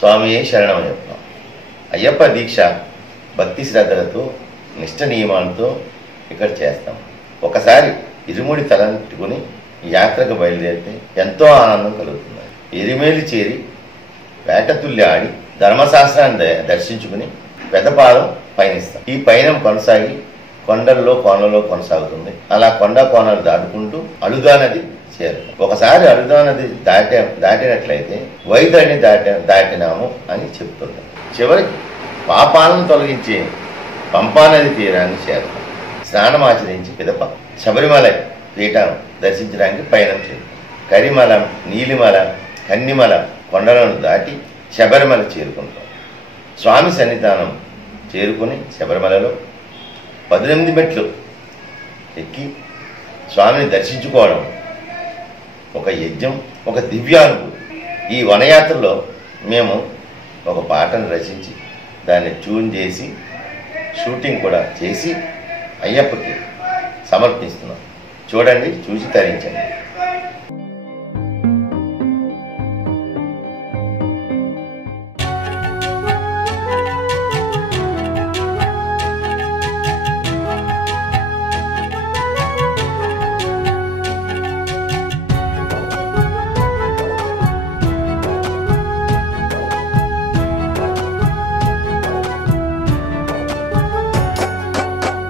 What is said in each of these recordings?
స్వామియే శరణమయ్యప్ప. అయ్యప్ప దీక్ష భక్తి శ్రద్ధలతో నిష్ఠ నియమాలతో ఇక్కడ చేస్తాం. ఒకసారి ఇరుముడి తలంటుకుని యాత్రకు బయలుదేరితే ఎంతో ఆనందం కలుగుతుంది. ఎరిమేలి చేరి వేటతుల్లి ఆడి ధర్మశాస్త్రాన్ని దర్శించుకుని పెద్దపాదం పయనిస్తాం. ఈ పయనం కొనసాగి కొండల్లో కోనల్లో కొనసాగుతుంది. అలా కొండ కోనలు దాటుకుంటూ అలుదా నది చేరుతాం. ఒకసారి అలుదా నది దాటినట్లయితే వైదడిని దాటినాము అని చెప్తున్నాం. చివరికి పాపాలను తొలగించే పంపానది తీరాన్ని చేరుతాం. స్నానమాచరించి పిదప శబరిమల పీఠం దర్శించడానికి పయనం చేస్తాం. కరిమల, నీలిమల, కన్నిమల కొండలను దాటి శబరిమల చేరుకుంటాం. స్వామి సన్నిధానం చేరుకుని శబరిమలలో 18 మెట్లు ఎక్కి స్వామిని దర్శించుకోవడం ఒక యజ్ఞం, ఒక దివ్యానుభూతి. ఈ వనయాత్రలో మేము ఒక పాటను రచించి దాన్ని ట్యూన్ చేసి షూటింగ్ కూడా చేసి అయ్యప్పకి సమర్పిస్తున్నాం. చూడండి, చూసి తరించండి.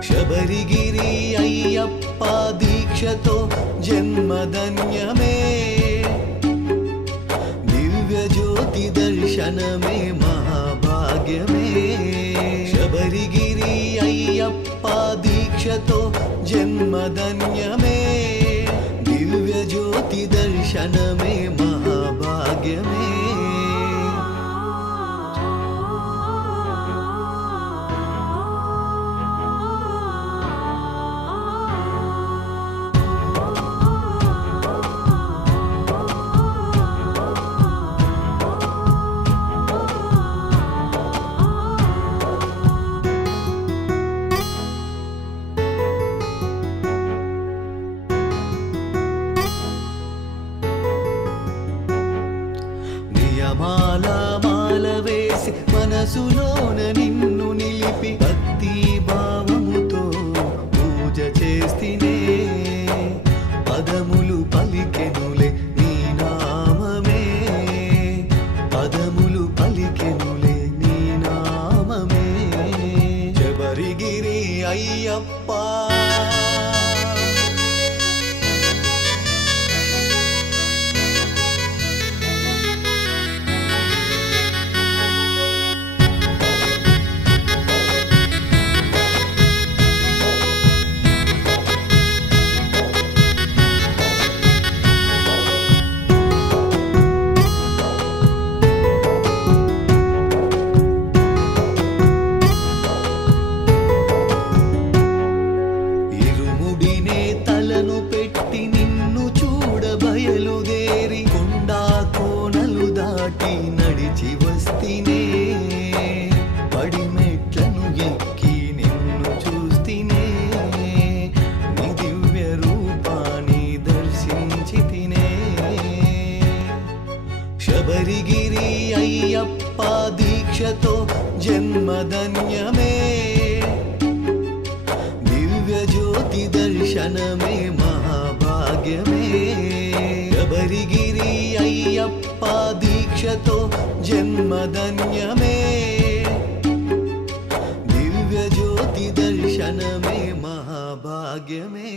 శబరిగిరి అయ్యప్ప దీక్షతో జన్మధన్యమే, దివ్య జ్యోతి దర్శనమే మహాభాగ్యమే. శబరిగిరి అయ్యప్ప దీక్షతో జన్మధన్యమే, దివ్య జ్యోతి దర్శనమే మహాభాగ్యమే. మాల మాల వేసి మనసులోన నిన్ను నిలిపి భక్తి భావముతో పూజ చేస్తేనే పదములు పలికెనులే నీ నామమే, పదములు పలికెనులే నీ నామమే. శబరిగిరి అయ్యప్ప పెట్టి నిన్ను చూడ బయలుదేరి కొండా కోనలు దాటి నడిచి వస్తేనే పడి మెట్లను ఎక్కి నిన్ను చూస్తేనే నీ దివ్య రూపాన్ని దర్శించితినే. శబరిగిరి అయ్యప్ప దీక్షతో జన్మధన్యమే, దివ్య జ్యోతి దర్శనమే మహాభాగ్యమే. శబరిగిరి అయ్యప్ప దీక్షతో జన్మధన్యమే, దివ్య జ్యోతి దర్శనమే మహాభాగ్యమే.